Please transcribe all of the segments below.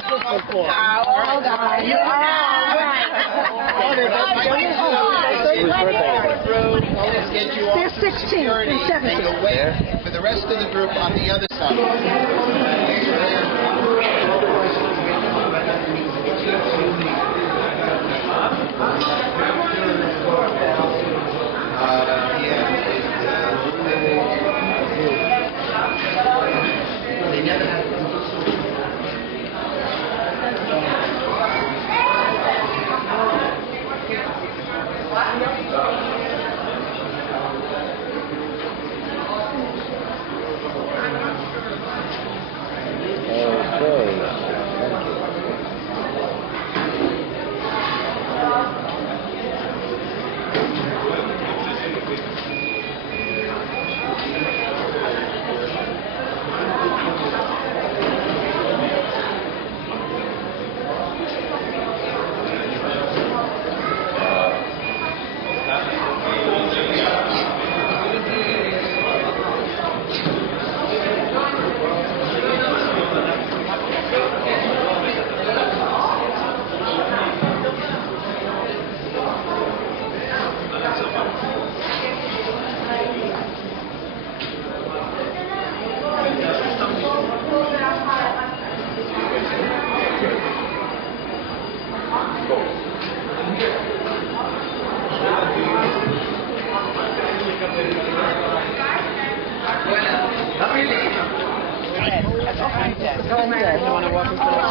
was this one for? Oh, God. You They're 16 and 17. Wait for the rest of the group on the other side.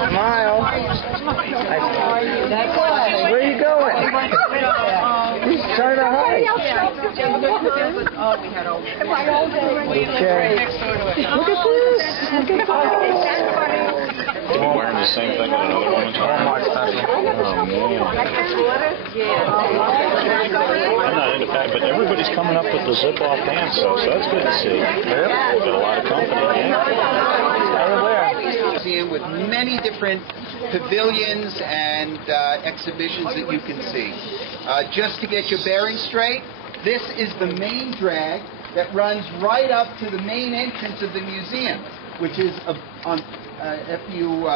Smile. Where are you going? He's trying to hide. Okay. Look at this. Look at this. You're wearing the same thing that another woman's wearing. Oh, man. I'm not into that, but everybody's coming up with the zip-off pants, so that's good to see. Yep. Got a lot of company. Museum with many different pavilions and exhibitions that you can see. Just to get your bearings straight, this is the main drag that runs right up to the main entrance of the museum, which is if you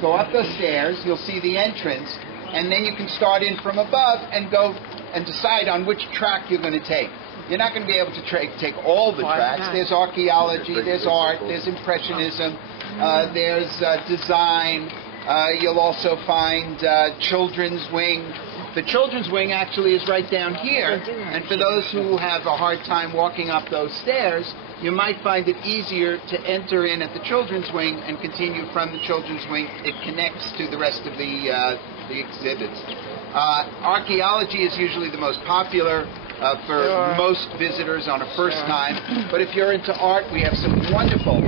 go up those stairs, you'll see the entrance, and then you can start in from above and go and decide on which track you're going to take. You're not going to be able to take all the tracks. There's archaeology, there's art, there's impressionism, there's design. You'll also find children's wing. The children's wing actually is right down here, and for those who have a hard time walking up those stairs, you might find it easier to enter in at the children's wing and continue from the children's wing. It connects to the rest of the exhibits. Archaeology is usually the most popular for most visitors on a first time, but if you're into art, we have some wonderful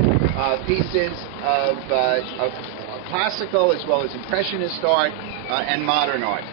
pieces of classical as well as impressionist art and modern art.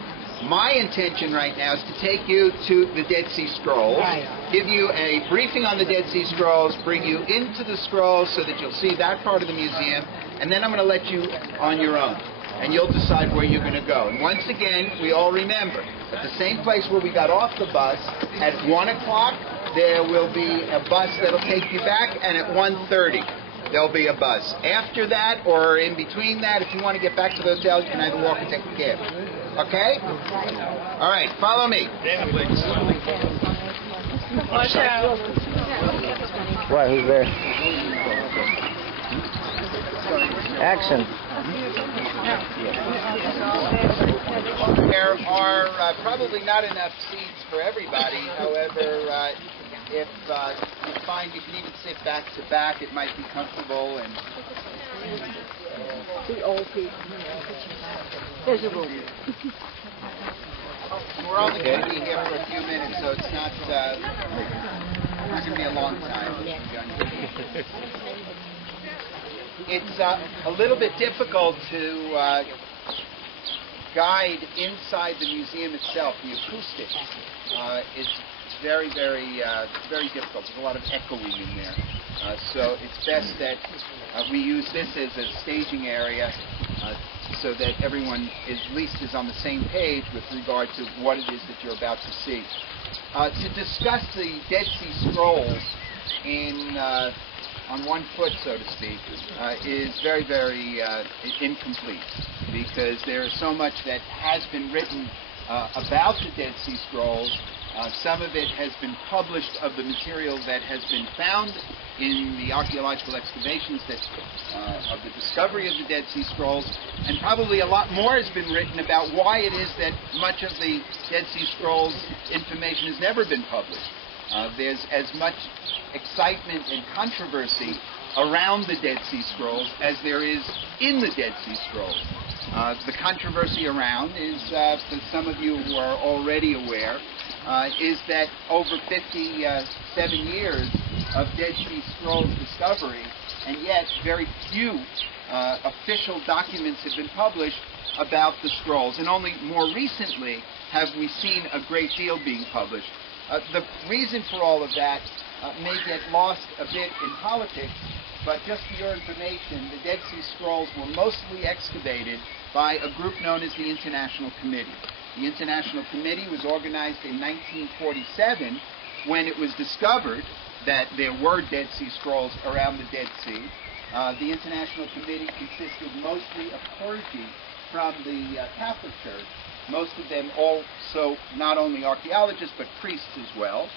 My intention right now is to take you to the Dead Sea Scrolls, give you a briefing on the Dead Sea Scrolls, bring you into the scrolls so that you'll see that part of the museum, and then I'm going to let you on your own, and you'll decide where you're going to go. And once again, we all remember, at the same place where we got off the bus, at 1 o'clock, there will be a bus that'll take you back, and at 1:30. There'll be a bus. After that, or in between that, if you want to get back to the hotel, you can either walk or take a cab. Okay? All right, follow me. Watch out. Right, who's there? Action. There are probably not enough seats for everybody. However, if you find you can even sit back to back, it might be comfortable. And The old people. There's a room. we're only going to be here for a few minutes, so it's not going to be a long time. It's a little bit difficult to guide inside the museum itself. The acoustics is very, very difficult. There's a lot of echoing in there. So it's best that we use this as a staging area so that everyone at least is on the same page with regard to what it is that you're about to see. To discuss the Dead Sea Scrolls on one foot, so to speak, is very, very incomplete, because there is so much that has been written about the Dead Sea Scrolls. Some of it has been published of the material that has been found in the archaeological excavations of the discovery of the Dead Sea Scrolls, and probably a lot more has been written about why it is that much of the Dead Sea Scrolls information has never been published. There's as much excitement and controversy around the Dead Sea Scrolls as there is in the Dead Sea Scrolls. The controversy around is, for some of you who are already aware, is that over 57 years of Dead Sea Scrolls discovery, and yet very few official documents have been published about the scrolls, and only more recently have we seen a great deal being published. The reason for all of that may get lost a bit in politics, but just for your information, the Dead Sea Scrolls were mostly excavated by a group known as the International Committee. The International Committee was organized in 1947 when it was discovered that there were Dead Sea Scrolls around the Dead Sea. The International Committee consisted mostly of clergy from the Catholic Church, most of them also not only archaeologists but priests as well,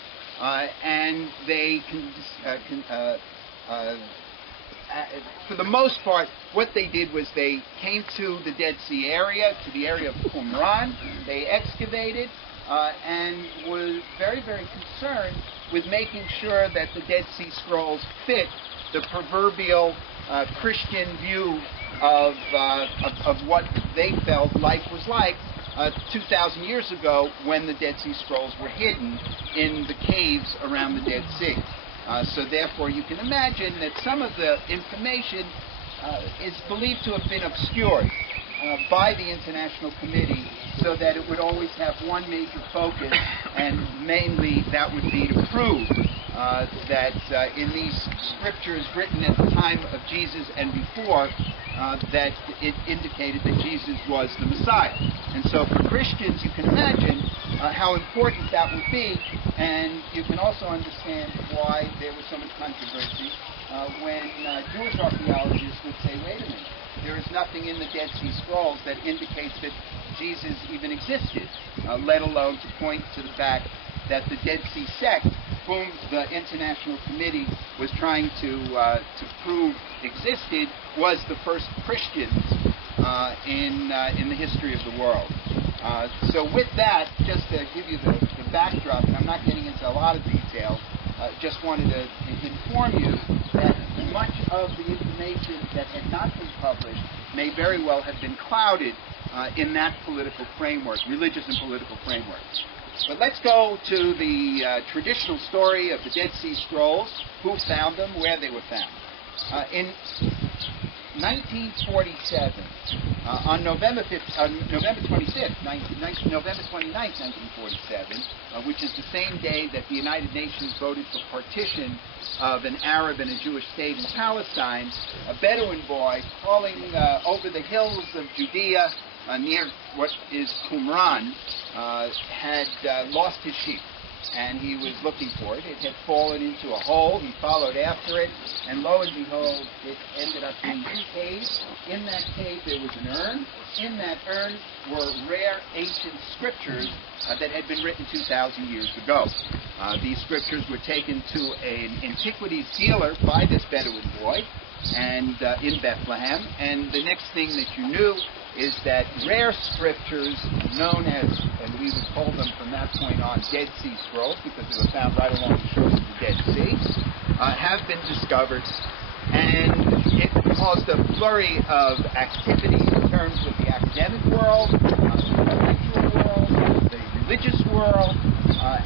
and they for the most part, what they did was they came to the Dead Sea area, to the area of Qumran. They excavated and were very, very concerned with making sure that the Dead Sea Scrolls fit the proverbial Christian view of what they felt life was like 2,000 years ago when the Dead Sea Scrolls were hidden in the caves around the Dead Sea. So therefore, you can imagine that some of the information is believed to have been obscured by the International Committee so that it would always have one major focus, and mainly that would be to prove that in these scriptures written at the time of Jesus and before, that it indicated that Jesus was the Messiah. And so for Christians, you can imagine how important that would be, and you can also understand why there was so much controversy when Jewish archaeologists would say, wait a minute, there is nothing in the Dead Sea Scrolls that indicates that Jesus even existed, let alone to point to the fact that the Dead Sea sect, whom the International Committee was trying to prove existed, was the first Christians in the history of the world. So with that, just to give you the backdrop, and I'm not getting into a lot of detail, just wanted to inform you that much of the information that had not been published may very well have been clouded in that political framework, religious and political framework. But let's go to the traditional story of the Dead Sea Scrolls, who found them, where they were found. In 1947, on November 29th, 1947, which is the same day that the United Nations voted for partition of an Arab and a Jewish state in Palestine, a Bedouin boy crawling over the hills of Judea near what is Qumran had lost his sheep, and he was looking for it. It had fallen into a hole. He followed after it, and lo and behold, it ended up in a cave. In that cave there was an urn. In that urn were rare ancient scriptures that had been written 2,000 years ago. These scriptures were taken to an antiquities dealer by this Bedouin boy, and in Bethlehem, and the next thing that you knew is that rare scriptures known as, and we would call them from that point on, Dead Sea Scrolls, because they were found right along the shores of the Dead Sea, have been discovered, and it caused a flurry of activity in terms of the academic world, the intellectual world, the religious world,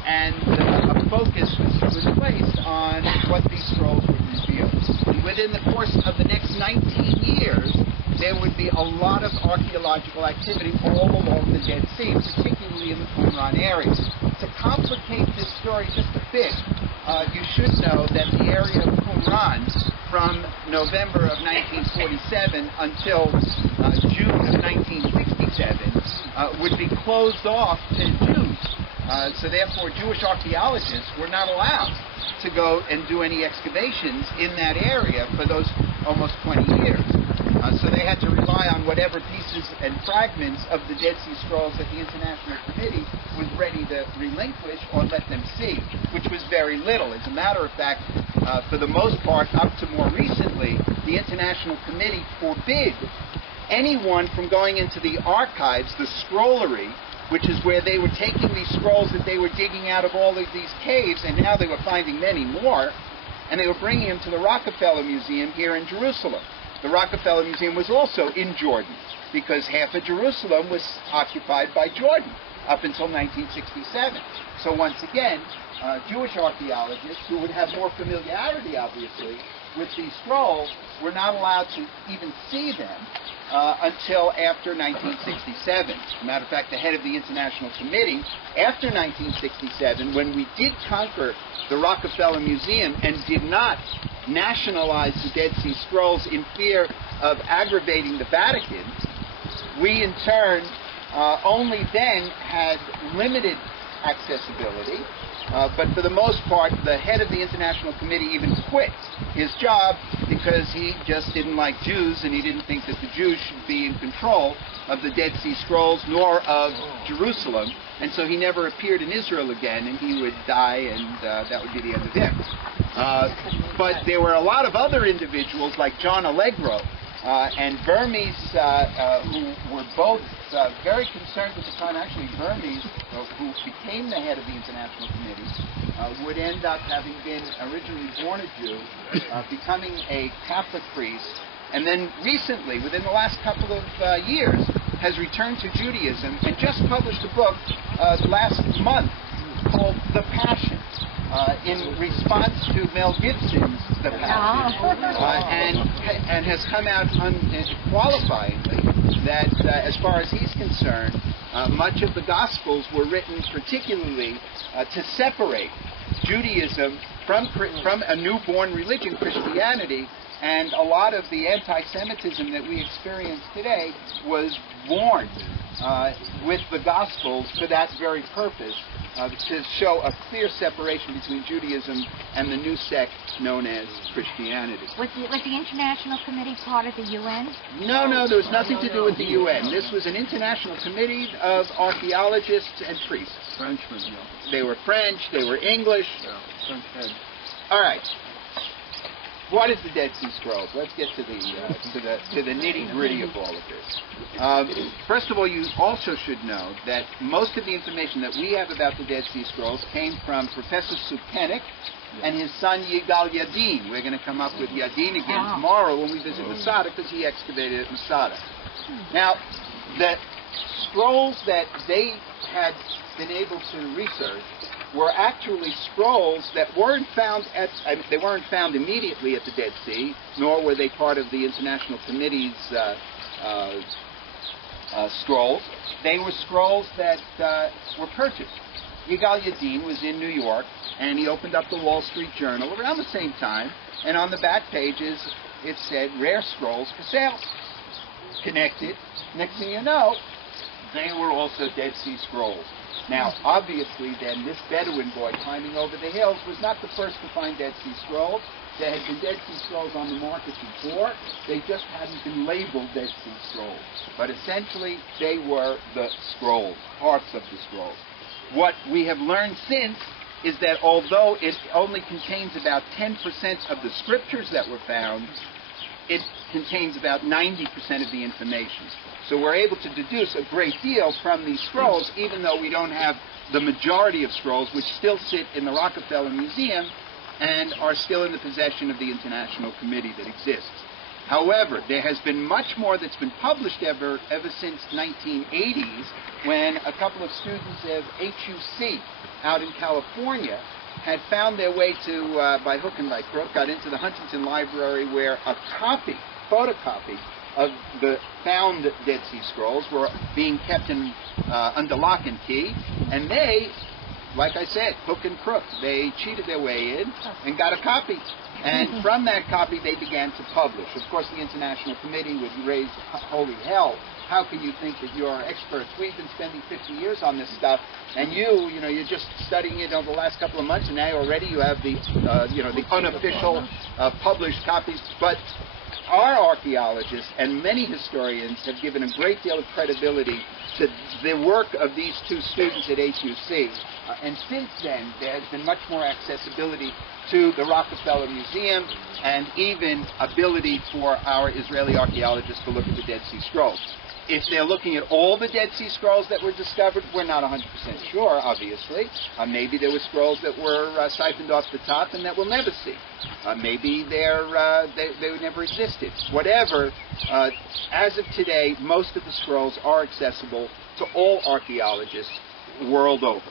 and a focus was placed on what these scrolls would reveal. And within the course of the next 19 years, there would be a lot of archaeological activity all along the Dead Sea, particularly in the Qumran area. To complicate this story just a bit, you should know that the area of Qumran from November of 1947 until June of 1967 would be closed off to Jews. So therefore, Jewish archaeologists were not allowed to go and do any excavations in that area for those almost 20 years. So they had to rely on whatever pieces and fragments of the Dead Sea Scrolls that the International Committee was ready to relinquish or let them see, which was very little. As a matter of fact, for the most part, up to more recently, the International Committee forbid anyone from going into the archives, the scrollery, which is where they were taking these scrolls that they were digging out of all of these caves, and now they were finding many more, and they were bringing them to the Rockefeller Museum here in Jerusalem. The Rockefeller Museum was also in Jordan, because half of Jerusalem was occupied by Jordan up until 1967. So once again, Jewish archaeologists who would have more familiarity, obviously, with these scrolls were not allowed to even see them until after 1967. As a matter of fact, the head of the International Committee, after 1967, when we did conquer the Rockefeller Museum and did not nationalize the Dead Sea Scrolls in fear of aggravating the Vatican, we in turn only then had limited accessibility. But for the most part, the head of the International Committee even quit his job because he just didn't like Jews, and he didn't think that the Jews should be in control of the Dead Sea Scrolls nor of Jerusalem. And so he never appeared in Israel again, and he would die, and that would be the end of him. But there were a lot of other individuals like John Allegro and Vermes, who were both very concerned at the time. Actually, Vermes, who became the head of the International Committee, would end up having been originally born a Jew, becoming a Catholic priest, and then recently, within the last couple of years, has returned to Judaism and just published a book last month called The Passion, in response to Mel Gibson's The Passion, and has come out qualifyingly that as far as he's concerned, much of the Gospels were written particularly to separate Judaism from a newborn religion, Christianity, and a lot of the anti-Semitism that we experience today was born with the Gospels for that very purpose, to show a clear separation between Judaism and the new sect known as Christianity. Was the International Committee part of the UN? No, there was nothing to do with the UN. This was an international committee of archaeologists and priests. Frenchmen. They were French, they were English. All right. What is the Dead Sea Scrolls? Let's get to the nitty-gritty of all of this. First of all, you also should know that most of the information that we have about the Dead Sea Scrolls came from Professor Sukenik and his son Yigal Yadin. We're going to come up with Yadin again tomorrow when we visit Masada, because he excavated at Masada. Now, the scrolls that they had been able to research were actually scrolls that weren't found they weren't found immediately at the Dead Sea, nor were they part of the International Committee's scrolls. They were scrolls that were purchased. Yigal Yadin was in New York, and he opened up the Wall Street Journal around the same time, and on the back pages it said, "Rare scrolls for sale." Connected. Next thing you know, they were also Dead Sea Scrolls. Now, obviously, then, this Bedouin boy climbing over the hills was not the first to find Dead Sea Scrolls. There had been Dead Sea Scrolls on the market before. They just hadn't been labeled Dead Sea Scrolls. But essentially, they were the scrolls, parts of the scrolls. What we have learned since is that although it only contains about 10% of the scriptures that were found, it contains about 90% of the information. So we're able to deduce a great deal from these scrolls, even though we don't have the majority of scrolls, which still sit in the Rockefeller Museum and are still in the possession of the International Committee that exists. However, there has been much more that's been published ever since 1980s, when a couple of students of HUC out in California had found their way to, by hook and by crook, got into the Huntington Library, where a photocopy of the found Dead Sea Scrolls were being kept under lock and key, and they, like I said, hook and crook, they cheated their way in and got a copy. And from that copy, they began to publish. Of course, the International Committee would raise holy hell. How can you think that you're experts? We've been spending 50 years on this stuff, and you're just studying it over the last couple of months, and now already you have the, the unofficial published copies. But our archaeologists and many historians have given a great deal of credibility to the work of these two students at HUC. And since then, there has been much more accessibility to the Rockefeller Museum and even ability for our Israeli archaeologists to look at the Dead Sea Scrolls. If they're looking at all the Dead Sea Scrolls that were discovered, we're not 100% sure, obviously. Maybe there were scrolls that were siphoned off the top and that we'll never see. Maybe they never existed. Whatever, as of today, most of the scrolls are accessible to all archaeologists world over.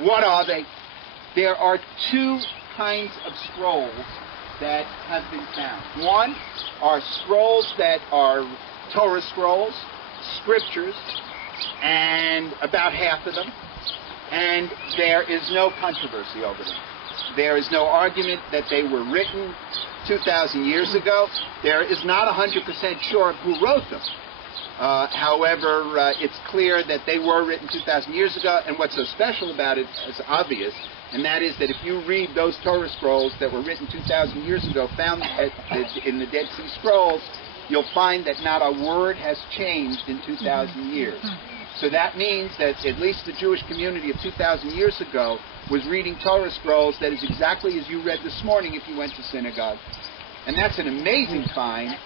What are they? There are two kinds of scrolls that have been found. One are scrolls that are Torah scrolls, scriptures, and about half of them, and there is no controversy over them. There is no argument that they were written 2,000 years ago. There is not 100% sure who wrote them. However, it's clear that they were written 2,000 years ago, and what's so special about it is obvious, and that is that if you read those Torah scrolls that were written 2,000 years ago, found in the Dead Sea Scrolls, you'll find that not a word has changed in 2,000 years. So that means that at least the Jewish community of 2,000 years ago was reading Torah scrolls that is exactly as you read this morning if you went to synagogue. And that's an amazing find.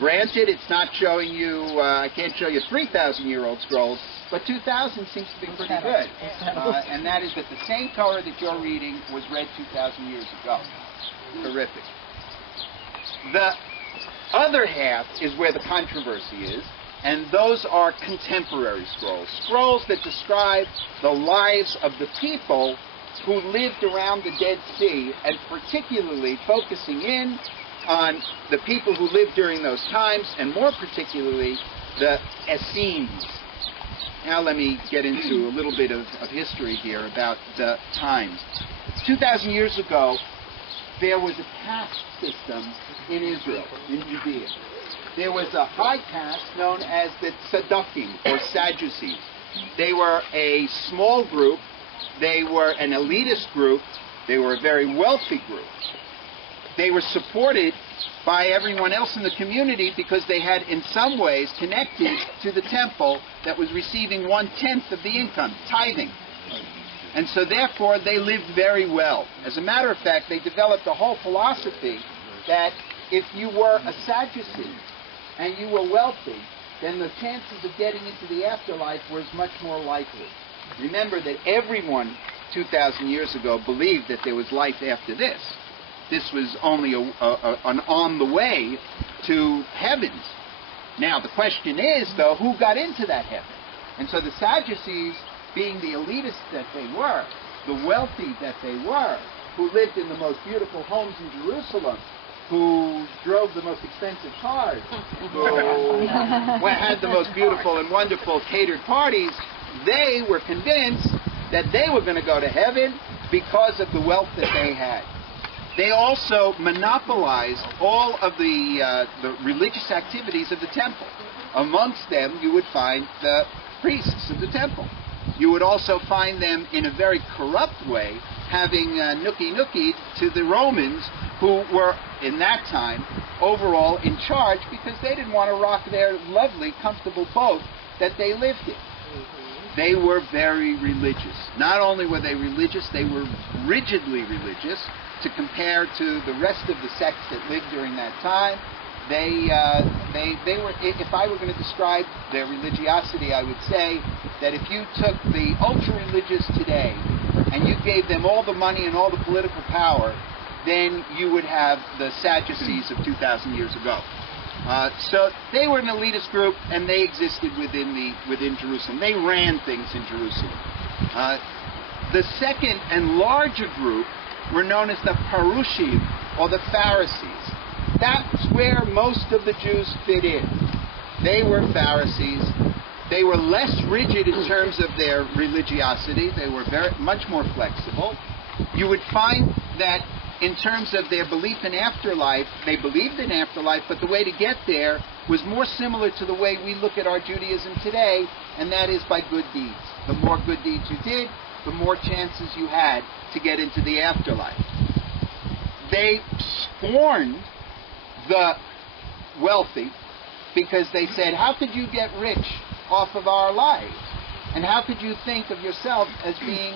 Granted, it's not showing you, I can't show you 3,000-year-old scrolls, but 2,000 seems to be pretty good. And that is that the same Torah that you're reading was read 2,000 years ago. Terrific. The other half is where the controversy is, and those are contemporary scrolls. Scrolls that describe the lives of the people who lived around the Dead Sea, and particularly focusing in on the people who lived during those times, and more particularly the Essenes. Now let me get into a little bit of history here about the times. 2,000 years ago, there was a caste system in Israel, in Judea. There was a high caste known as the Tzaddukim, or Sadducees. They were a small group. They were an elitist group. They were a very wealthy group. They were supported by everyone else in the community because they had in some ways connected to the temple that was receiving 1/10 of the income, tithing. And so therefore they lived very well. As a matter of fact, they developed a whole philosophy that if you were a Sadducee and you were wealthy, then the chances of getting into the afterlife was much more likely. Remember that everyone 2,000 years ago believed that there was life after this. This was only an on the way to heavens. Now the question is, though, who got into that heaven? And so the Sadducees, being the elitists that they were, the wealthy that they were, who lived in the most beautiful homes in Jerusalem, who drove the most expensive cars, who had the most beautiful and wonderful catered parties, they were convinced that they were going to go to heaven because of the wealth that they had. They also monopolized all of the religious activities of the temple. Amongst them, you would find the priests of the temple. You would also find them in a very corrupt way having nookie to the Romans, who were, in that time, overall in charge because they didn't want to rock their lovely, comfortable boat that they lived in. They were very religious. Not only were they religious, they were rigidly religious to compare to the rest of the sects that lived during that time. They were, if I were going to describe their religiosity, I would say that if you took the ultra-religious today and you gave them all the money and all the political power, then you would have the Sadducees of 2,000 years ago. So they were an elitist group, and they existed within Jerusalem. They ran things in Jerusalem. The second and larger group were known as the Parushim, or the Pharisees. That's where most of the Jews fit in. They were Pharisees. They were less rigid in terms of their religiosity. They were much more flexible. You would find that in terms of their belief in afterlife, they believed in afterlife, but the way to get there was more similar to the way we look at our Judaism today, and that is by good deeds. The more good deeds you did, the more chances you had to get into the afterlife. They scorned the wealthy because they said, how could you get rich off of our lives? And how could you think of yourself as being,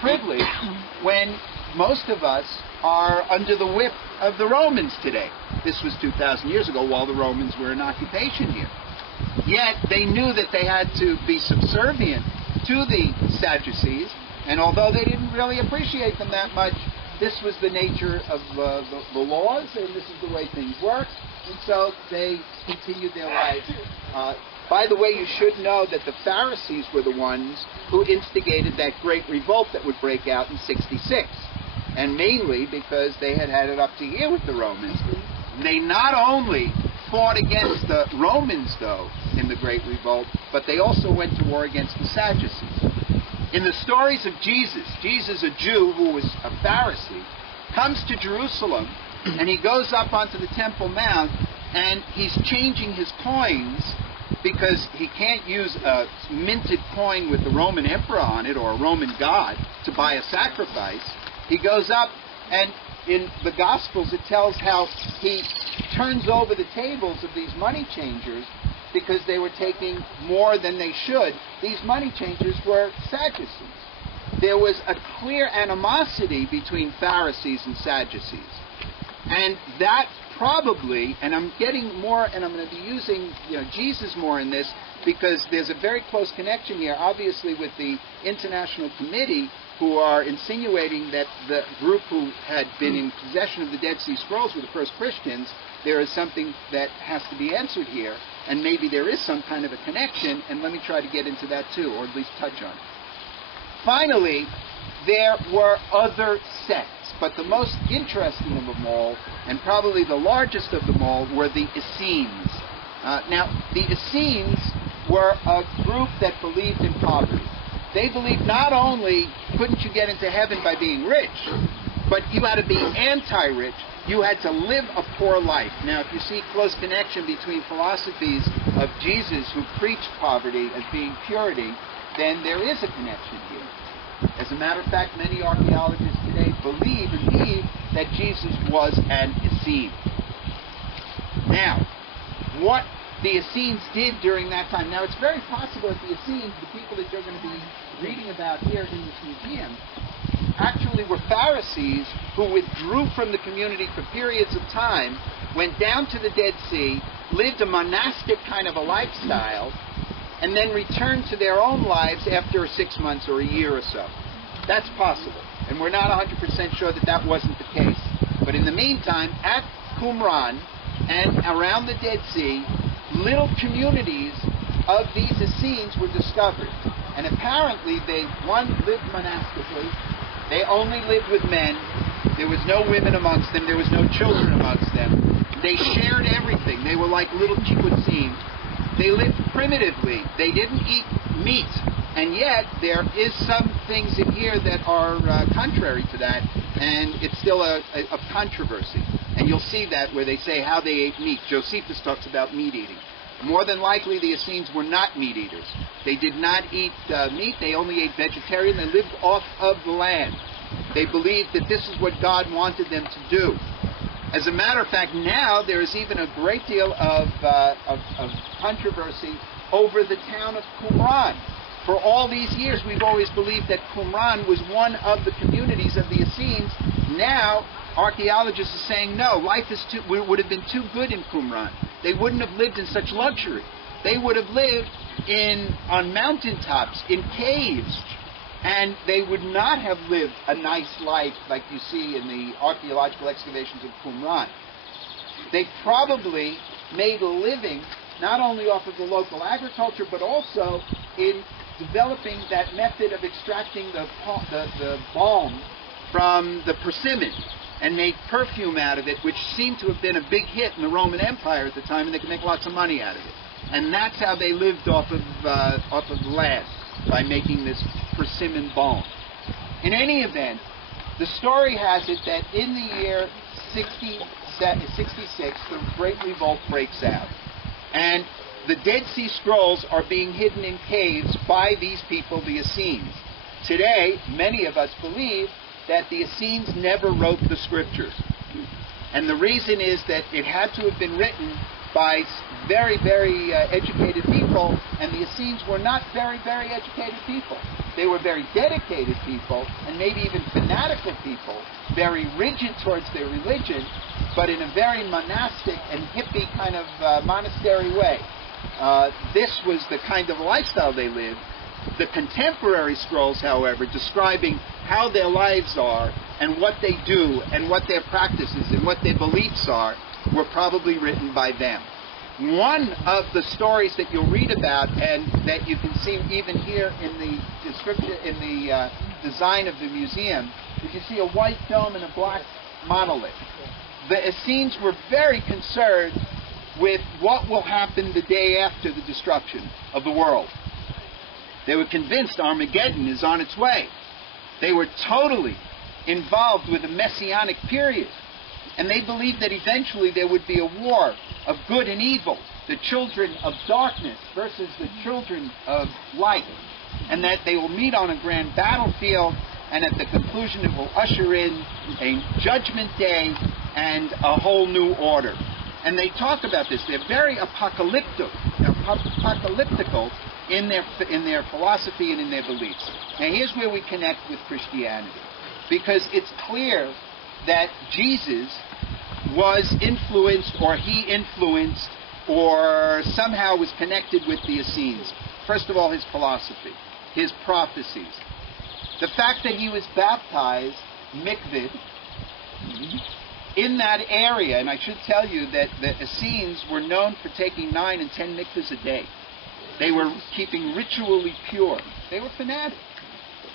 privileged when most of us are under the whip of the Romans today? This was 2,000 years ago while the Romans were in occupation here. Yet they knew that they had to be subservient to the Sadducees, and although they didn't really appreciate them that much, this was the nature of the laws, and this is the way things work, and so they continued their lives. By the way, you should know that the Pharisees were the ones who instigated that great revolt that would break out in 66, and mainly because they had had it up to here with the Romans. They not only fought against the Romans, though, in the Great Revolt, but they also went to war against the Sadducees. In the stories of Jesus, a Jew who was a Pharisee, comes to Jerusalem, and he goes up onto the Temple Mount, and he's changing his coins because he can't use a minted coin with the Roman emperor on it or a Roman god to buy a sacrifice. He goes up, and in the Gospels it tells how he turns over the tables of these money changers because they were taking more than they should. These money changers were Sadducees. There was a clear animosity between Pharisees and Sadducees. And that probably, and I'm getting more, and I'm going to be using Jesus more in this, because there's a very close connection here, obviously, with the International Committee, who are insinuating that the group who had been in possession of the Dead Sea Scrolls were the first Christians. There is something that has to be answered here, and maybe there is some kind of a connection, and let me try to get into that too, or at least touch on it. Finally, there were other sects, but the most interesting of them all, and probably the largest of them all, were the Essenes. Now, the Essenes were a group that believed in poverty. They believed not only couldn't you get into heaven by being rich, but you had to be anti-rich. You had to live a poor life. Now, if you see close connection between philosophies of Jesus, who preached poverty as being purity, then there is a connection here. As a matter of fact, many archaeologists today believe, indeed, that Jesus was an Essene. Now, what the Essenes did during that time. Now, it's very possible that the Essenes, the people that you're going to be reading about here in this museum, actually were Pharisees who withdrew from the community for periods of time, went down to the Dead Sea, lived a monastic kind of a lifestyle, and then returned to their own lives after 6 months or a year or so. That's possible. And we're not 100% sure that that wasn't the case. But in the meantime, at Qumran and around the Dead Sea, little communities of these Essenes were discovered. And apparently one lived monastically. They only lived with men. There was no women amongst them. There was no children amongst them. They shared everything. They were like little kibbutzim. They lived primitively. They didn't eat meat. And yet, there is some things in here that are contrary to that, and it's still a controversy. And you'll see that where they say how they ate meat. Josephus talks about meat eating. More than likely, the Essenes were not meat eaters. They did not eat meat. They only ate vegetarian. They lived off of the land. They believed that this is what God wanted them to do. As a matter of fact, now there is even a great deal of controversy over the town of Qumran. For all these years, we've always believed that Qumran was one of the communities of the Essenes. Now, archaeologists are saying, no, life would have been too good in Qumran. They wouldn't have lived in such luxury. They would have lived on mountaintops, in caves, and they would not have lived a nice life like you see in the archaeological excavations of Qumran. They probably made a living not only off of the local agriculture, but also in developing that method of extracting the balm from the persimmon and make perfume out of it, which seemed to have been a big hit in the Roman Empire at the time, and they could make lots of money out of it. And that's how they lived off of the land, by making this persimmon balm. In any event, The story has it that in the year 66, the Great Revolt breaks out. And the Dead Sea Scrolls are being hidden in caves by these people, the Essenes. Today, many of us believe that the Essenes never wrote the scriptures. And the reason is that it had to have been written by very, very educated people, and the Essenes were not very, very educated people. They were very dedicated people, and maybe even fanatical people, very rigid towards their religion, but in a very monastic and hippie kind of monastery way. This was the kind of lifestyle they lived. The contemporary scrolls, however, describing how their lives are and what they do and what their practices and what their beliefs are, were probably written by them. One of the stories that you'll read about, and that you can see even here in the description, in the design of the museum, is you see a white dome and a black monolith. The Essenes were very concerned with what will happen the day after the destruction of the world. They were convinced Armageddon is on its way. They were totally involved with the Messianic period. And they believed that eventually there would be a war of good and evil, the children of darkness versus the children of light, and that they will meet on a grand battlefield, and at the conclusion it will usher in a judgment day and a whole new order. And they talk about this. They're very apocalyptical in their philosophy and in their beliefs. Now here's where we connect with Christianity, because it's clear that Jesus was influenced, or he influenced, or somehow was connected with the Essenes. First of all, his philosophy, his prophecies. The fact that he was baptized, mikvah, in that area, and I should tell you that the Essenes were known for taking 9 and 10 mikvahs a day. They were keeping ritually pure. They were fanatic.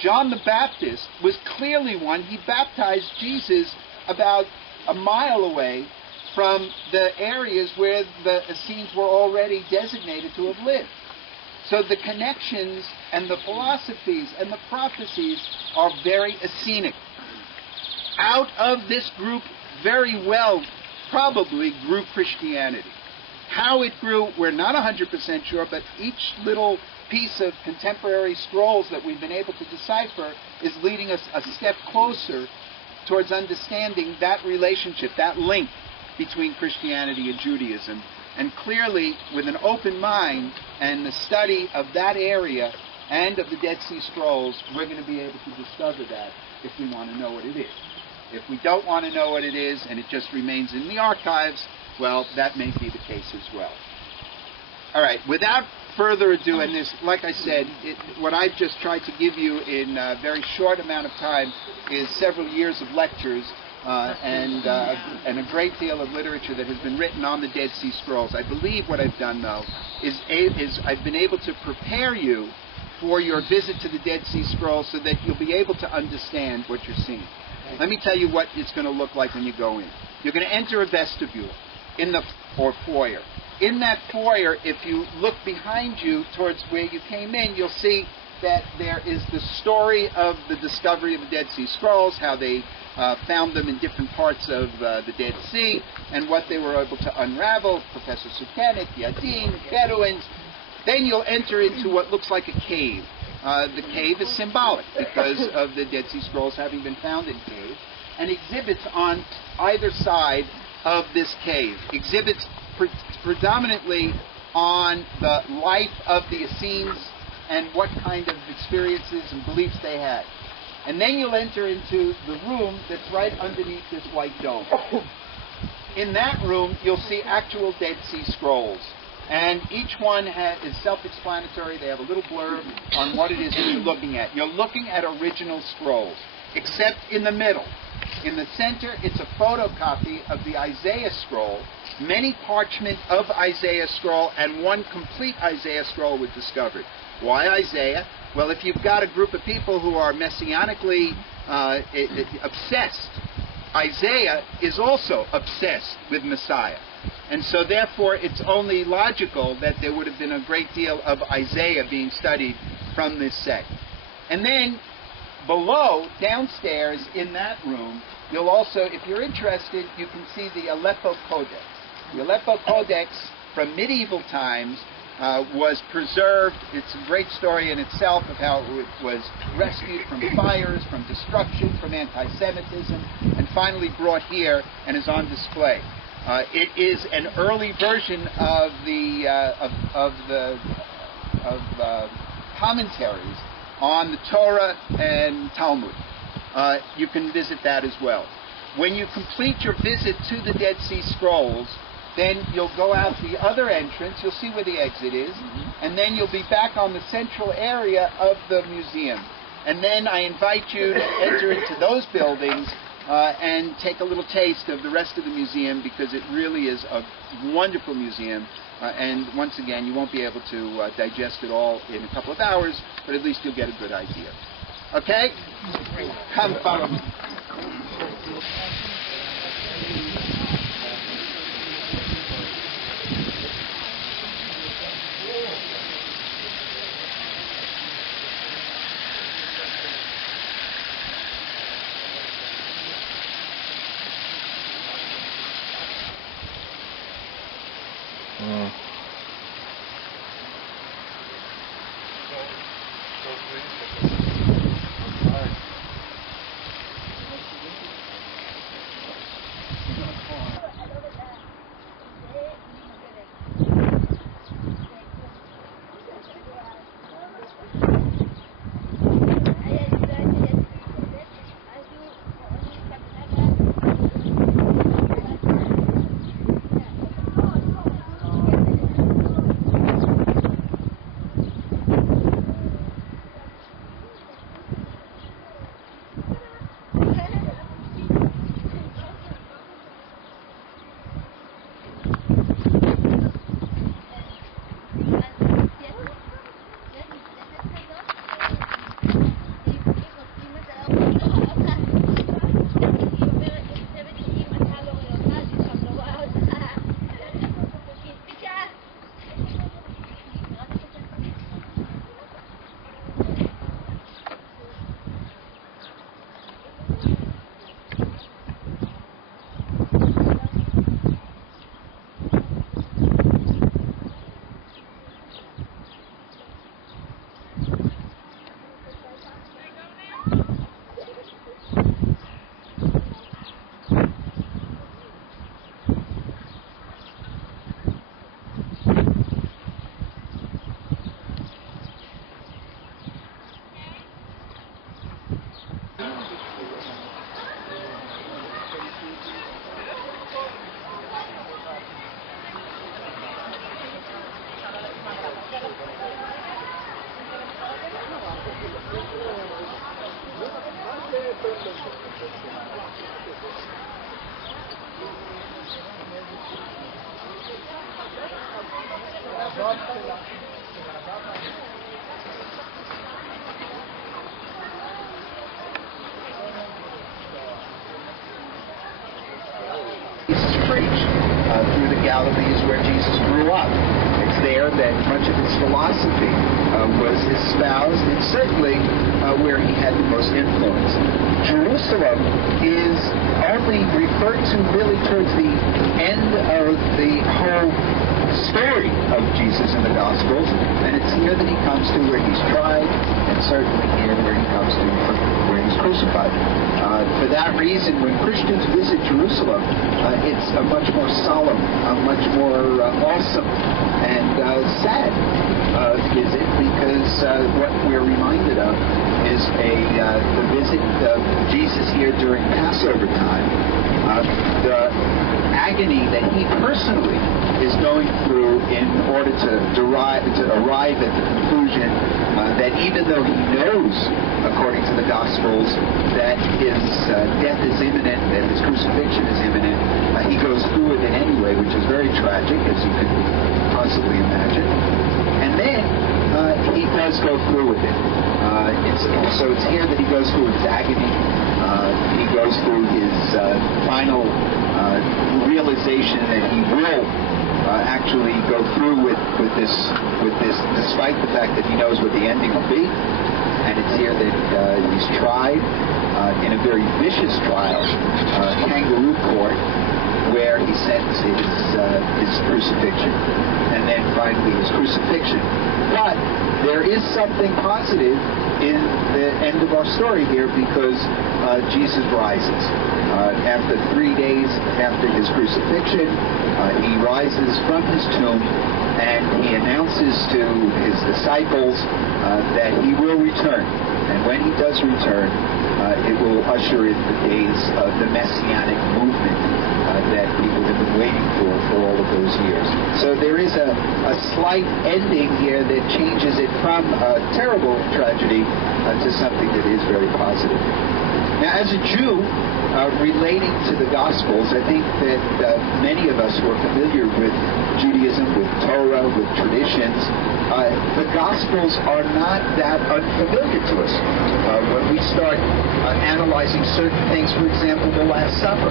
John the Baptist was clearly one. He baptized Jesus about a mile away from the areas where the Essenes were already designated to have lived. So the connections and the philosophies and the prophecies are very Essenic. Out of this group, very well, probably grew Christianity. How it grew, we're not 100% sure, but each little piece of contemporary scrolls that we've been able to decipher is leading us a step closer towards understanding that relationship, that link between Christianity and Judaism. And clearly, with an open mind and the study of that area and of the Dead Sea Scrolls, we're going to be able to discover that if we want to know what it is. If we don't want to know what it is and it just remains in the archives, well, that may be the case as well. All right, without further ado, and this, like I said, what I've just tried to give you in a very short amount of time is several years of lectures and a great deal of literature that has been written on the Dead Sea Scrolls. I believe what I've done, though, is I've been able to prepare you for your visit to the Dead Sea Scrolls so that you'll be able to understand what you're seeing. Let me tell you what it's going to look like when you go in. You're going to enter a vestibule or foyer. In that foyer, if you look behind you towards where you came in, you'll see that there is the story of the discovery of the Dead Sea Scrolls, how they found them in different parts of the Dead Sea, and what they were able to unravel, Professor Sukenik, Yadin, Bedouins. Then you'll enter into what looks like a cave. The cave is symbolic because of the Dead Sea Scrolls having been found in caves, and exhibits on either side of this cave. Exhibits predominantly on the life of the Essenes and what kind of experiences and beliefs they had. And then you'll enter into the room that's right underneath this white dome. In that room, you'll see actual Dead Sea Scrolls. And each one is self-explanatory. They have a little blurb on what it is that you're looking at. You're looking at original scrolls, except in the middle. In the center, it's a photocopy of the Isaiah scroll, many parchment of Isaiah scroll, and one complete Isaiah scroll was discovered. Why Isaiah? Well, if you've got a group of people who are messianically obsessed, Isaiah is also obsessed with Messiah. And so therefore it's only logical that there would have been a great deal of Isaiah being studied from this sect. And then below, downstairs in that room, you'll also, if you're interested, you can see the Aleppo Codex. The Aleppo Codex from medieval times was preserved. It's a great story in itself of how it was rescued from fires, from destruction, from anti-Semitism, and finally brought here and is on display. It is an early version of the commentaries on the Torah and Talmud. You can visit that as well. When you complete your visit to the Dead Sea Scrolls, then you'll go out the other entrance, you'll see where the exit is, and then you'll be back on the central area of the museum. And then I invite you to enter into those buildings and take a little taste of the rest of the museum, because it really is a wonderful museum. And once again, you won't be able to digest it all in a couple of hours, but at least you'll get a good idea. Okay? Come follow me. Jesus preached through the Galilees where Jesus grew up. It's there that much of his philosophy was espoused, and certainly where he had the most influence. Jerusalem is only referred to really towards the end of the whole story of Jesus in the Gospels, and it's here that he comes to where he's tried, and certainly here where he comes to where he's crucified. For that reason, when Christians visit Jerusalem, it's a much more solemn, a much more awesome and sad visit, because what we're reminded of is the visit of Jesus here during Passover time, the agony that he personally is going through in order to arrive at the conclusion that even though he knows, according to the Gospels, that his death is imminent, that his crucifixion is imminent, he goes through with it anyway, which is very tragic, as you could possibly imagine. And then he does go through with it. So it's here that he goes through his agony. He goes through his final realization that he will actually go through with this, despite the fact that he knows what the ending will be. and it's here that he's tried in a very vicious trial, kangaroo court, where he sentences his crucifixion, and then finally his crucifixion. But there is something positive in the end of our story here, because Jesus rises. After 3 days after his crucifixion, he rises from his tomb, and he announces to his disciples that he will return. And when he does return, it will usher in the days of the Messianic movement that people have been waiting for all of those years. So there is a slight ending here that changes it from a terrible tragedy to something that is very positive. Now, as a Jew, relating to the Gospels, I think that many of us who are familiar with Judaism, with Torah, with traditions, the Gospels are not that unfamiliar to us. When we start analyzing certain things, for example, the Last Supper,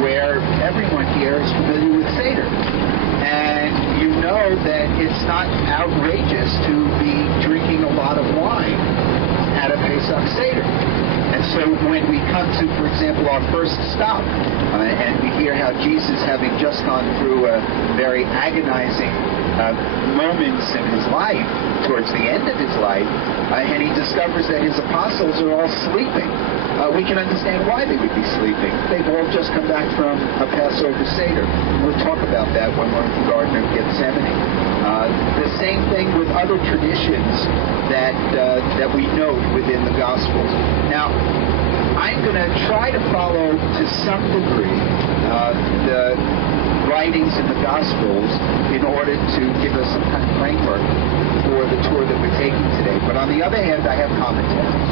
where everyone here is familiar with Seder. And you know that it's not outrageous to be drinking a lot of wine at a Pesach Seder. And so when we come to, for example, our first stop, and we hear how Jesus, having just gone through a very agonizing moments in his life, towards the end of his life, and he discovers that his apostles are all sleeping. We can understand why they would be sleeping. They've all just come back from a Passover Seder. We'll talk about that when we're in the Garden of Gethsemane. The same thing with other traditions that we note within the Gospels. Now, I'm going to try to follow to some degree the writings in the Gospels in order to give us some kind of framework for the tour that we're taking today. But on the other hand, I have commentaries.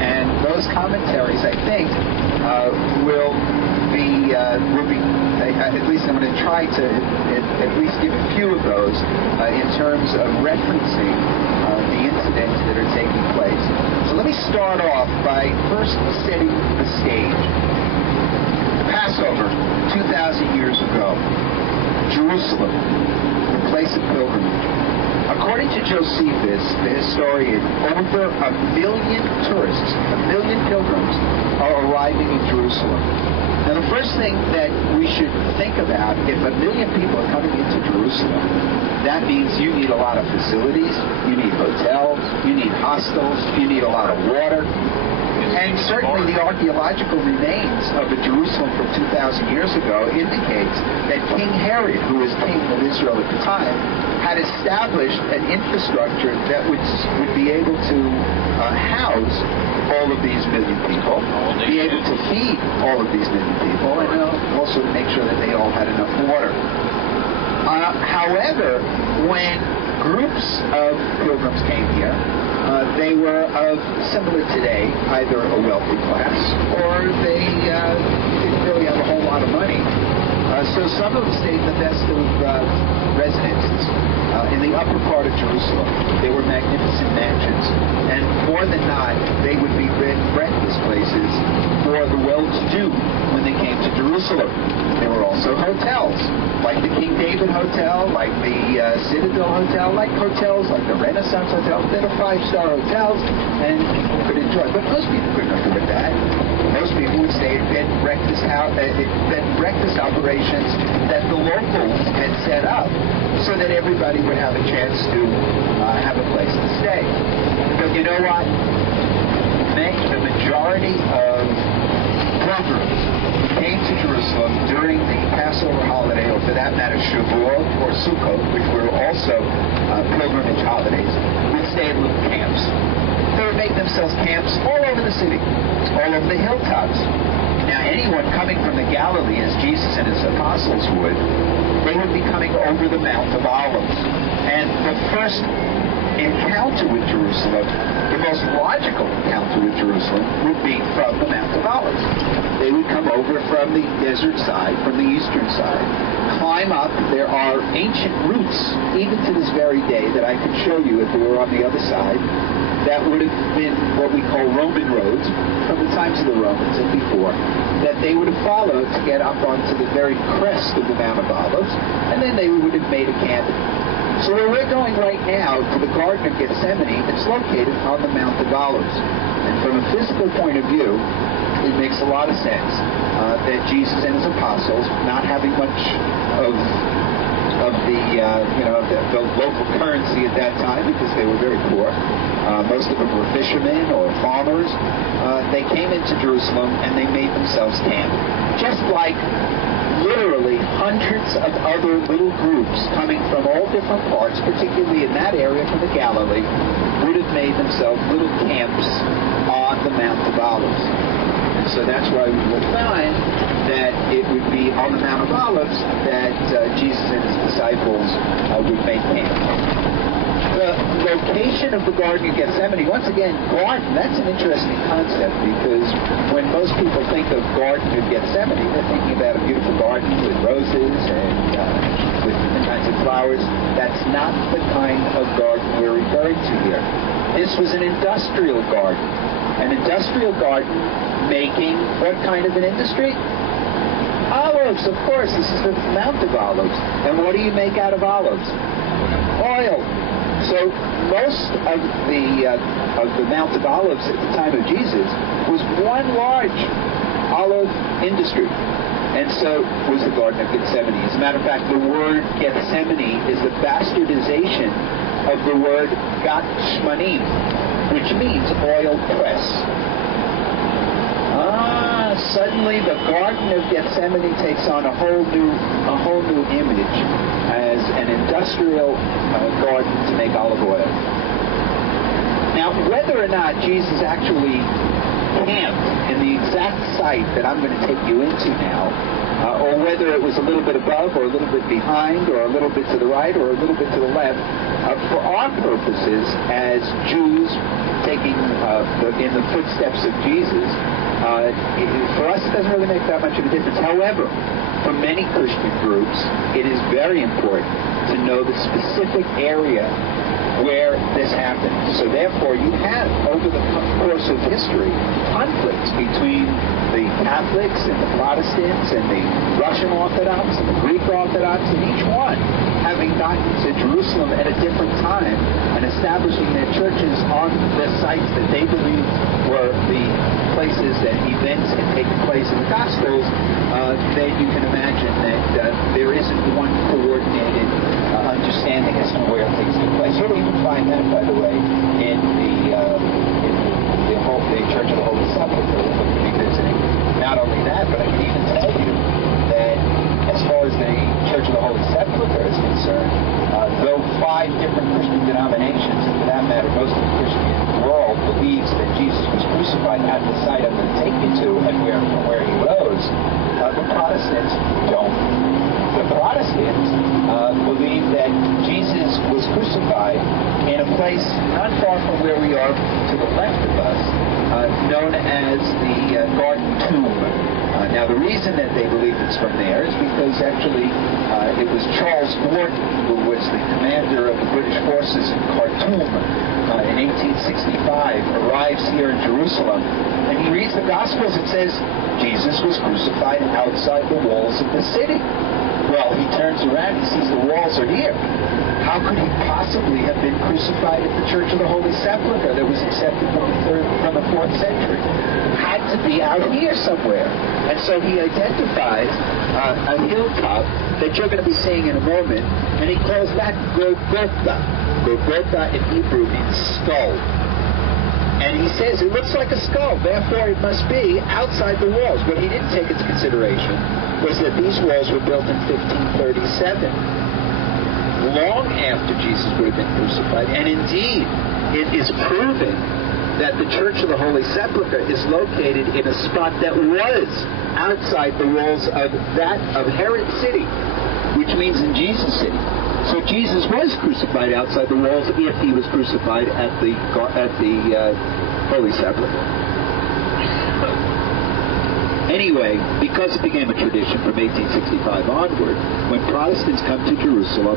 And those commentaries, I think, will be, at least I'm going to try to at least give a few of those in terms of referencing the incidents that are taking place. So let me start off by first setting the stage. Passover, 2,000 years ago, Jerusalem, the place of pilgrimage. According to Josephus, the historian, over 1 million tourists, 1 million pilgrims are arriving in Jerusalem. Now, the first thing that we should think about, if 1 million people are coming into Jerusalem, that means you need a lot of facilities, you need hotels, you need hostels, you need a lot of water. And certainly the archaeological remains of the Jerusalem from 2,000 years ago indicates that King Herod, who was king of Israel at the time, had established an infrastructure that would be able to house all of these million people, be able to feed all of these million people, and also to make sure that they all had enough water. However, when groups of pilgrims came here, they were of, similar today, either a wealthy class or they didn't really have a whole lot of money. So some of them stayed in the best of residences in the upper part of Jerusalem. They were magnificent mansions. And more than not, they would be bed and breakfast places for the well-to-do when they came to Jerusalem. There were also hotels, like the King David Hotel, like the Citadel Hotel, like hotels like the Renaissance Hotel, that are 5-star hotels, and people could enjoy. But most people couldn't afford that. Most people would stay at bed and breakfast operations that the locals had set up, so that everybody would have a chance to have a place to stay. But you know what? The majority of pilgrims came to Jerusalem during the Passover holiday, or for that matter, Shavuot or Sukkot, which were also pilgrimage holidays, would stay in little camps. They would make themselves camps all over the city, all over the hilltops. Now, anyone coming from the Galilee, as Jesus and his apostles would, they would be coming over the Mount of Olives. And the first encounter with Jerusalem, the most logical encounter with Jerusalem, would be from the Mount of Olives. They would come over from the desert side, from the eastern side, climb up. There are ancient routes, even to this very day, that I could show you if we were on the other side, that would have been what we call Roman roads from the times of the Romans and before, that they would have followed to get up onto the very crest of the Mount of Olives, and then they would have made a camp So where we're going right now, to the Garden of Gethsemane, it's located on the Mount of Olives. And from a physical point of view, it makes a lot of sense that Jesus and his apostles, not having much of the local currency at that time, because they were very poor. Most of them were fishermen or farmers. They came into Jerusalem and they made themselves camp. Just like literally hundreds of other little groups coming from all different parts, particularly in that area from the Galilee, would have made themselves little camps on the Mount of Olives. And so that's why we will find that it would be on the Mount of Olives that Jesus and his disciples would make camp. The location of the Garden of Gethsemane, once again, garden, that's an interesting concept, because when most people think of Garden of Gethsemane, they're thinking about a beautiful garden with roses and with different kinds of flowers. That's not the kind of garden we're referring to here. This was an industrial garden. An industrial garden making what kind of an industry? Olives, of course. This is the Mount of Olives. And what do you make out of olives? Oil. So most of the Mount of Olives at the time of Jesus was one large olive industry. And so was the Garden of Gethsemane. As a matter of fact, the word Gethsemane is the bastardization of the word Gethsemane, which means oil press. Suddenly the Garden of Gethsemane takes on a whole new image as an industrial garden to make olive oil. Now, whether or not Jesus actually camped in the exact site that I'm going to take you into now, or whether it was a little bit above or a little bit behind or a little bit to the right or a little bit to the left, for our purposes as Jews taking in the footsteps of Jesus, for us it doesn't really make that much of a difference. However, for many Christian groups, it is very important to know the specific area where this happened. So therefore, you have, over the course of history, conflicts between the Catholics and the Protestants and the Russian Orthodox and the Greek Orthodox, and each one having gotten to Jerusalem at a different time and establishing their churches on the sites that they believed were the places that events had taken place in the Gospels, then you can imagine that there isn't one coordinated understanding as to where things took place. You can find that, by the way, in the Church of the Holy Sepulchre that we're going to be visiting. Not only that, but I can even tell you that as far as the Church of the Holy Sepulchre is concerned, though 5 different Christian denominations, and for that matter, most of the Christian world believes that Jesus was crucified at the site I'm going to take you to and from where he rose, the Protestants don't. The Protestants believe that Jesus was crucified in a place not far from where we are to the left of us, known as the Garden Tomb. Now, the reason that they believe it's from there is because actually it was Charles Gordon, who was the commander of the British forces in Khartoum in 1865, arrives here in Jerusalem, and he reads the Gospels. It says Jesus was crucified outside the walls of the city. Well, he turns around and sees the walls are here. How could he possibly have been crucified at the Church of the Holy Sepulchre that was accepted from the 4th century? Had to be out here somewhere. And so he identifies a hilltop that you're going to be seeing in a moment, and he calls that Golgotha. Golgotha in Hebrew means skull. And he says it looks like a skull, therefore it must be outside the walls. What he didn't take into consideration was that these walls were built in 1537, long after Jesus would have been crucified. And indeed, it is proven that the Church of the Holy Sepulchre is located in a spot that was outside the walls of Herod City, which means in Jesus City. So Jesus was crucified outside the walls if he was crucified at the Holy Sepulchre. Anyway, because it became a tradition from 1865 onward, when Protestants come to Jerusalem,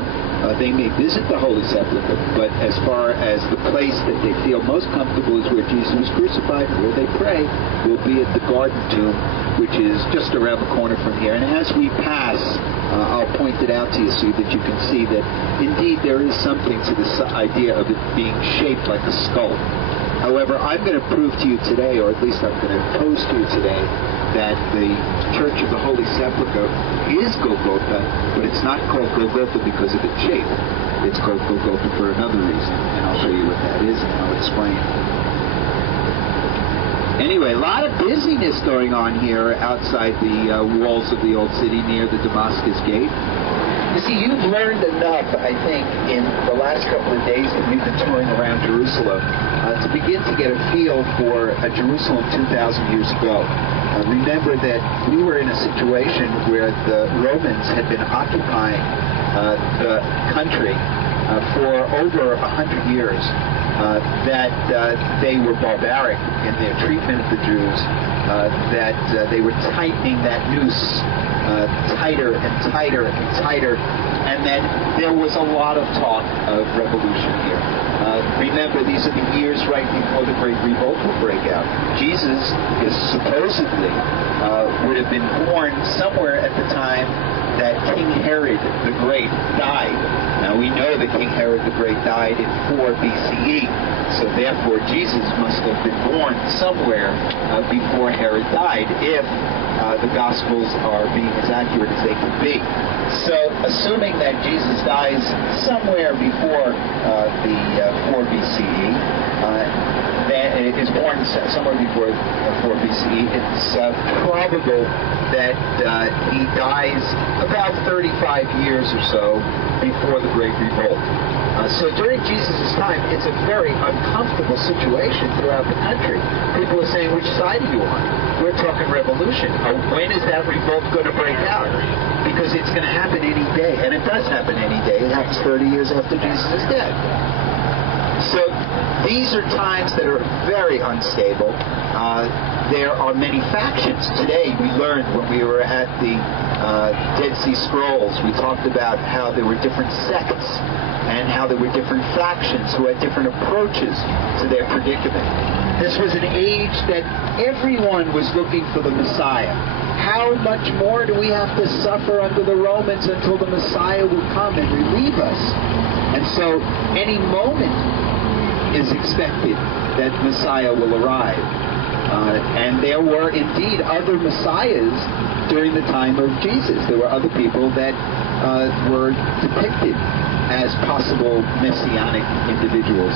they may visit the Holy Sepulchre, but as far as the place that they feel most comfortable is where Jesus was crucified, and where they pray will be at the Garden Tomb, which is just around the corner from here. And as we pass I'll point it out to you so that you can see that indeed there is something to this idea of it being shaped like a skull. However, I'm going to prove to you today, or at least I'm going to pose to you today, that the Church of the Holy Sepulchre is Golgotha, but it's not called Golgotha because of its shape. It's called Golgotha for another reason, and I'll show you what that is, and I'll explain. Anyway, a lot of busyness going on here outside the walls of the old city near the Damascus Gate. You see, you've learned enough, I think, in the last couple of days that we've been touring around Jerusalem to begin to get a feel for Jerusalem 2,000 years ago. Remember that we were in a situation where the Romans had been occupying the country for over 100 years. That they were barbaric in their treatment of the Jews, that they were tightening that noose tighter and tighter and tighter, and then there was a lot of talk of revolution here. Remember, these are the years right before the Great Revolt will break out. Jesus is supposedly would have been born somewhere at the time that King Herod the Great died. Now we know that King Herod the Great died in 4 BCE, so therefore Jesus must have been born somewhere before Herod died, if the Gospels are being as accurate as they can be. So assuming that Jesus dies somewhere before the 4 BCE, that is born somewhere before 4 BCE, it's probable that he dies about 35 years or so before the Great Revolt. So during Jesus' time, it's a very uncomfortable situation throughout the country. People are saying, which side are you on? We're talking revolution. When is that revolt going to break out? Because it's going to happen any day, and it does happen any day. It happens 30 years after Jesus is dead. So these are times that are very unstable. There are many factions. Today we learned when we were at the Dead Sea Scrolls, we talked about how there were different sects and how there were different factions who had different approaches to their predicament. This was an age that everyone was looking for the Messiah. How much more do we have to suffer under the Romans until the Messiah will come and relieve us? And so any moment is expected that Messiah will arrive. And there were indeed other Messiahs during the time of Jesus. There were other people that were depicted as possible messianic individuals.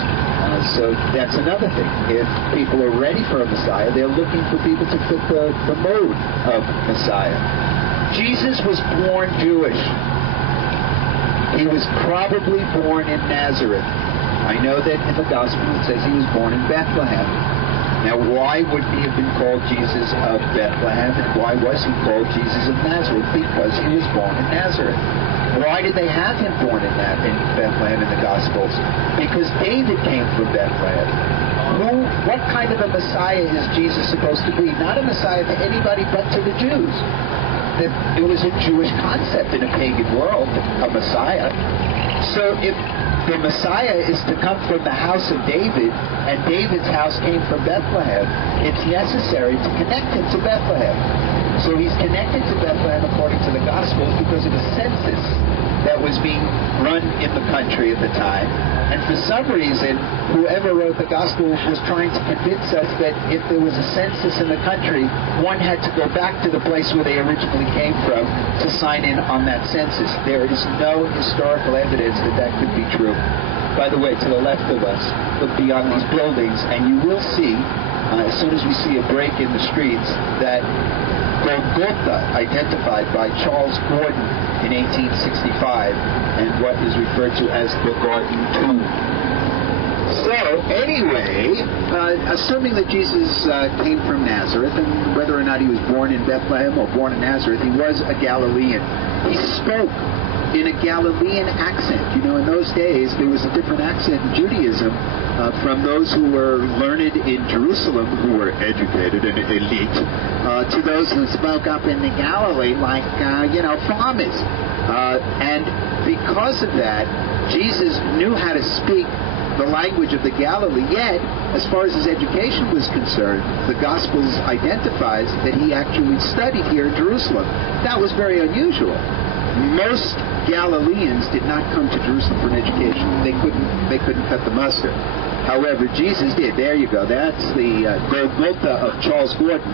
So that's another thing. If people are ready for a Messiah, they're looking for people to fit the mode of Messiah. Jesus was born Jewish. He was probably born in Nazareth. I know that in the Gospel it says he was born in Bethlehem. Now, why would he have been called Jesus of Bethlehem, and why was he called Jesus of Nazareth? Because he was born in Nazareth. Why did they have him born in Bethlehem in the Gospels? Because David came from Bethlehem. What kind of a Messiah is Jesus supposed to be? Not a Messiah to anybody but to the Jews. It was a Jewish concept in a pagan world, a Messiah. So if the Messiah is to come from the house of David, and David's house came from Bethlehem, it's necessary to connect him to Bethlehem. So he's connected to Bethlehem according to the Gospels because of a census that was being run in the country at the time. And for some reason, whoever wrote the Gospel was trying to convince us that if there was a census in the country, one had to go back to the place where they originally came from to sign in on that census. There is no historical evidence that that could be true. By the way, to the left of us, look beyond these buildings, and you will see, as soon as we see a break in the streets, that Golgotha, identified by Charles Gordon in 1865, and what is referred to as the Garden Tomb. So, anyway, assuming that Jesus came from Nazareth, and whether or not he was born in Bethlehem or born in Nazareth, he was a Galilean. He spoke in a Galilean accent. You know, in those days, there was a different accent in Judaism from those who were learned in Jerusalem, who were educated and elite, to those who spoke up in the Galilee like, farmers. And because of that, Jesus knew how to speak the language of the Galilee, yet, as far as his education was concerned, the Gospels identifies that he actually studied here in Jerusalem. That was very unusual. most Galileans did not come to Jerusalem for an education. They couldn't cut the mustard. However, Jesus did. There you go. That's the Golgotha of Charles Gordon,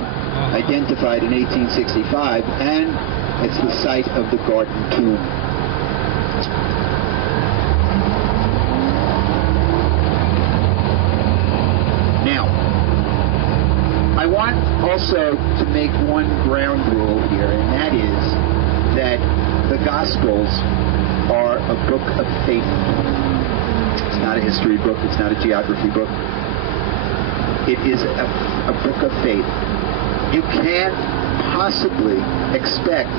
identified in 1865, and it's the site of the Garden Tomb. Now, I want also to make one ground rule here, and that is that the Gospels are a book of faith. It's not a history book. It's not a geography book. It is a book of faith. You can't possibly expect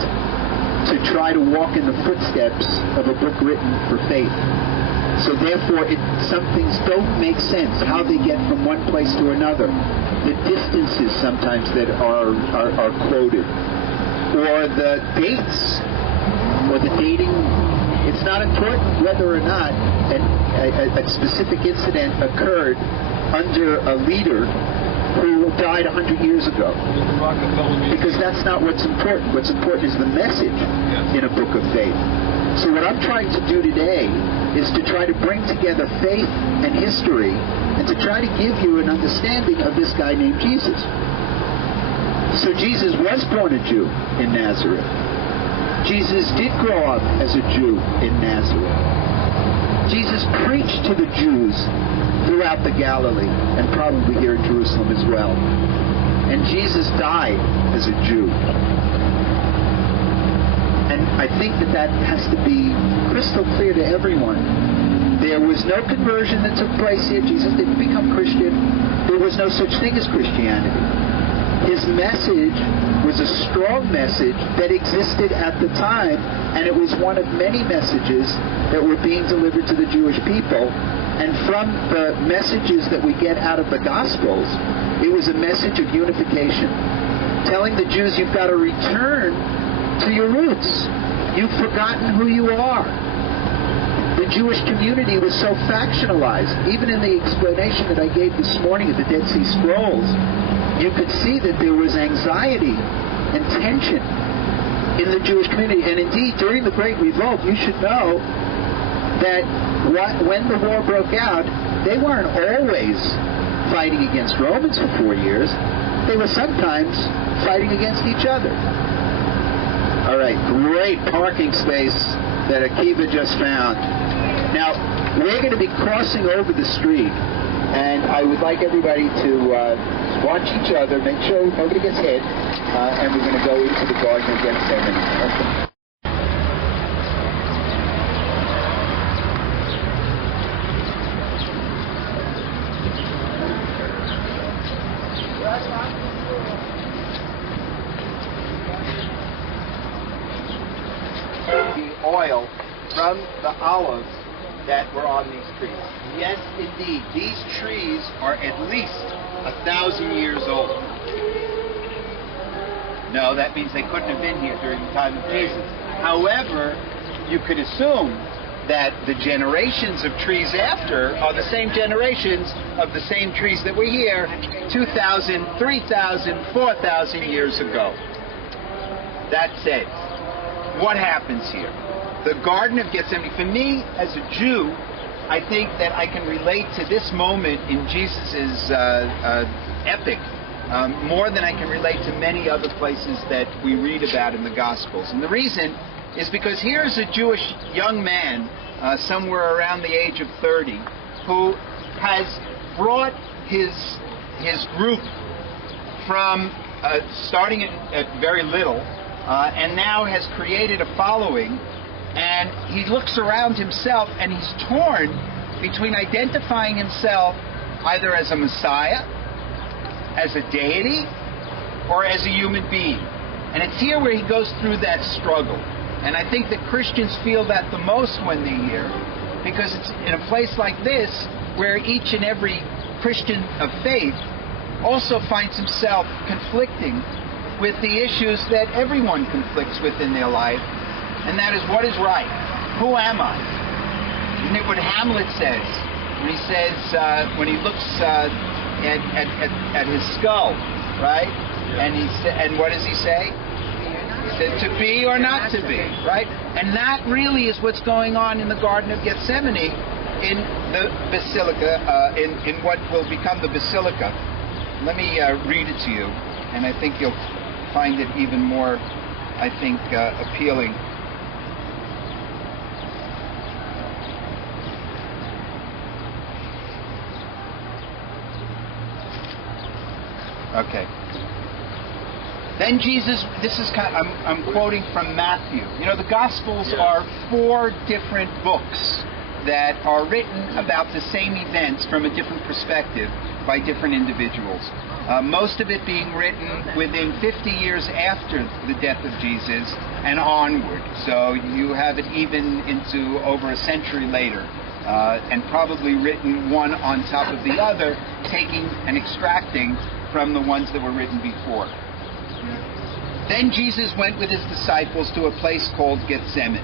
to try to walk in the footsteps of a book written for faith. So therefore, some things don't make sense, how they get from one place to another. The distances sometimes that are quoted, or the dates, or the dating. It's not important whether or not a specific incident occurred under a leader who died 100 years ago. Because that's not what's important. What's important is the message in a book of faith. So what I'm trying to do today is to try to bring together faith and history and to try to give you an understanding of this guy named Jesus. So Jesus was born a Jew in Nazareth. Jesus did grow up as a Jew in Nazareth. Jesus preached to the Jews throughout the Galilee and probably here in Jerusalem as well. And Jesus died as a Jew. And I think that has to be crystal clear to everyone. There was no conversion that took place here. Jesus didn't become Christian. There was no such thing as Christianity. His message was a strong message that existed at the time, and it was one of many messages that were being delivered to the Jewish people. And from the messages that we get out of the Gospels, it was a message of unification, telling the Jews, you've got to return to your roots. You've forgotten who you are. The Jewish community was so factionalized. Even in the explanation that I gave this morning of the Dead Sea Scrolls, you could see that there was anxiety and tension in the Jewish community. And indeed, during the Great Revolt, you should know that when the war broke out, they weren't always fighting against Romans for 4 years. They were sometimes fighting against each other. All right, great parking space that Akiva just found. Now, we're going to be crossing over the street, and I would like everybody to watch each other, make sure nobody gets hit, and we're going to go into the garden against them. Okay. The oil from the olives that were on these trees. Yes, indeed, these trees are at least 1,000 years old. No, that means they couldn't have been here during the time of Jesus. However, you could assume that the generations of trees after are the same generations of the same trees that were here 2,000, 3,000, 4,000 years ago. That said, what happens here? The Garden of Gethsemane, for me as a Jew, I think that I can relate to this moment in Jesus' epic more than I can relate to many other places that we read about in the Gospels. And the reason is because here's a Jewish young man, somewhere around the age of 30, who has brought his group from starting at very little, and now has created a following. And he looks around himself and he's torn between identifying himself either as a Messiah, as a deity, or as a human being. And it's here where he goes through that struggle. And I think that Christians feel that the most when they're here, because it's in a place like this where each and every Christian of faith also finds himself conflicting with the issues that everyone conflicts with in their life. And that is, what is right? Who am I? Isn't it what Hamlet says when he says, when he looks at his skull, right? Yeah. And what does he say? To be or not to be, right? And that really is what's going on in the Garden of Gethsemane in the Basilica, in what will become the Basilica. Let me read it to you, and I think you'll find it even more, I think, appealing. Okay. Then Jesus, this is kind of, I'm quoting from Matthew. You know, the Gospels are 4 different books that are written about the same events from a different perspective by different individuals. Most of it being written within 50 years after the death of Jesus and onward. So you have it even into over a century later. And probably written one on top of the other, taking and extracting from the ones that were written before. Then Jesus went with his disciples to a place called Gethsemane.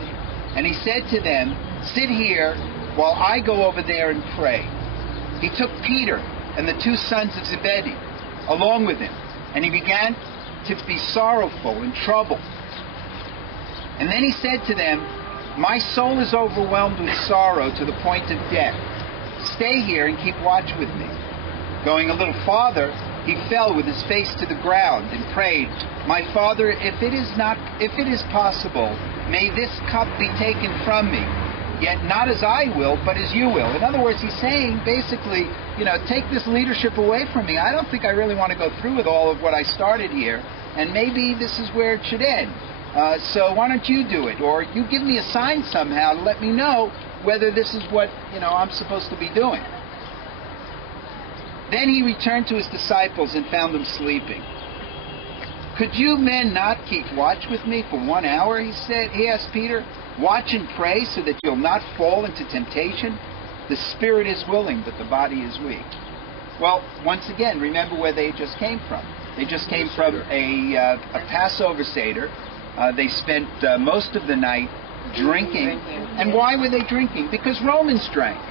And he said to them, "Sit here while I go over there and pray." He took Peter and the 2 sons of Zebedee along with him, and he began to be sorrowful and troubled. And then he said to them, "My soul is overwhelmed with sorrow to the point of death. Stay here and keep watch with me." Going a little farther, he fell with his face to the ground and prayed, "My Father, if it is possible, may this cup be taken from me. Yet not as I will, but as you will." In other words, he's saying basically, take this leadership away from me. I don't think I really want to go through with all of what I started here, and maybe this is where it should end. So why don't you do it? Or you give me a sign somehow to let me know whether this is what, I'm supposed to be doing. Then he returned to his disciples and found them sleeping. "Could you men not keep watch with me for 1 hour?" He asked Peter. "Watch and pray so that you'll not fall into temptation. The spirit is willing, but the body is weak." Well, once again, remember where they just came from. They just came from a Passover Seder. They spent most of the night drinking. And why were they drinking? Because Romans drank.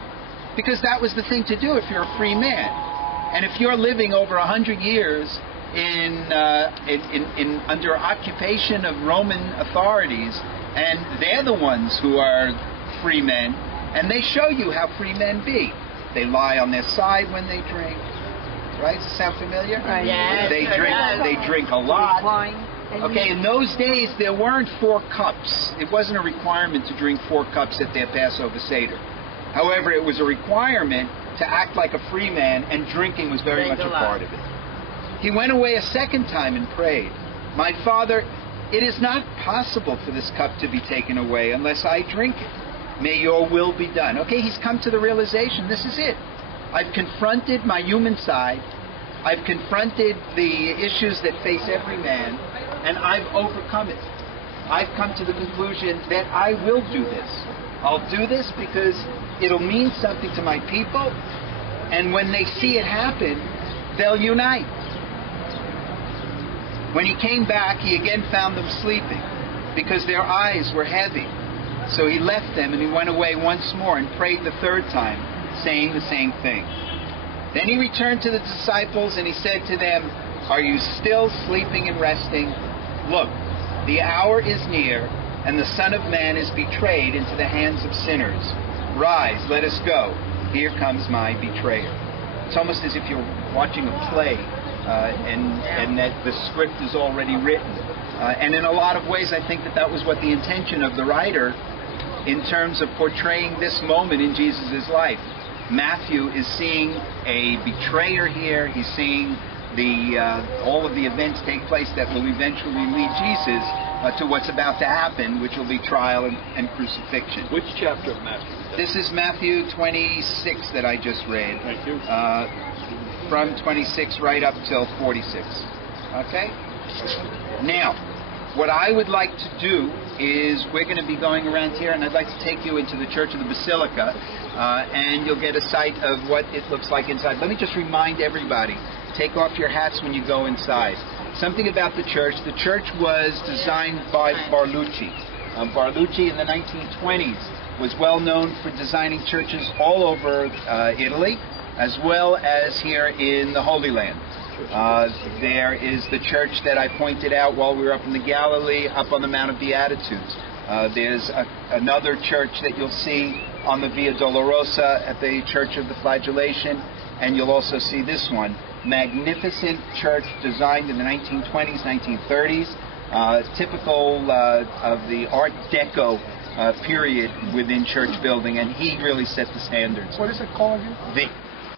Because that was the thing to do if you're a free man. And if you're living over 100 years under occupation of Roman authorities, and they're the ones who are free men, and they show you how free men be. They lie on their side when they drink. Right? Does it sound familiar? Right. Yes, They drink a lot. Wine. Okay, in those days there weren't 4 cups. It wasn't a requirement to drink 4 cups at their Passover Seder. However, it was a requirement to act like a free man, and drinking was very much a part of it. He went away a second time and prayed, "My Father, it is not possible for this cup to be taken away unless I drink it. May your will be done." Okay, he's come to the realization, this is it. I've confronted my human side. I've confronted the issues that face every man, and I've overcome it. I've come to the conclusion that I will do this. I'll do this because it'll mean something to my people, and when they see it happen, they'll unite. When he came back, he again found them sleeping because their eyes were heavy. So he left them and he went away once more and prayed the 3rd time, saying the same thing. Then he returned to the disciples and he said to them, "Are you still sleeping and resting? Look, the hour is near, and the Son of Man is betrayed into the hands of sinners. Rise, let us go. Here comes my betrayer." It's almost as if you're watching a play, and that the script is already written. And in a lot of ways, I think that was what the intention of the writer in terms of portraying this moment in Jesus' life. Matthew is seeing a betrayer here. He's seeing all of the events take place that will eventually lead Jesus to what's about to happen, which will be trial and crucifixion. Which chapter of Matthew? This is Matthew 26 that I just read. Thank you. From 26 right up till 46. Okay? Now, what I would like to do is we're going to be going around here, and I'd like to take you into the Church of the Basilica, and you'll get a sight of what it looks like inside. Let me just remind everybody, take off your hats when you go inside. Something about the church. The church was designed by Barlucci. Barlucci in the 1920s was well known for designing churches all over Italy, as well as here in the Holy Land. There is the church that I pointed out while we were up in the Galilee, up on the Mount of Beatitudes. There's another church that you'll see on the Via Dolorosa at the Church of the Flagellation, and you'll also see this one. Magnificent church designed in the 1920s, 1930s, typical of the Art Deco period within church building, and he really set the standards. What is it called again? The